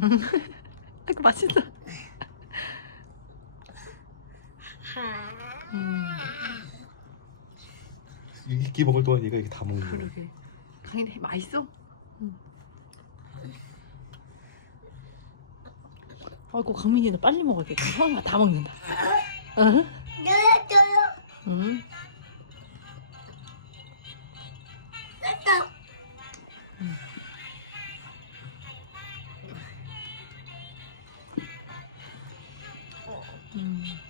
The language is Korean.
아이고 맛있어. 이끼 먹을 동안 얘가 이렇게 다 먹는 거야. 그러게. 강인이 맛있어? 아이고 강민이 너 빨리 먹어야겠다. 형아 다 먹는다. 응? 응. 음.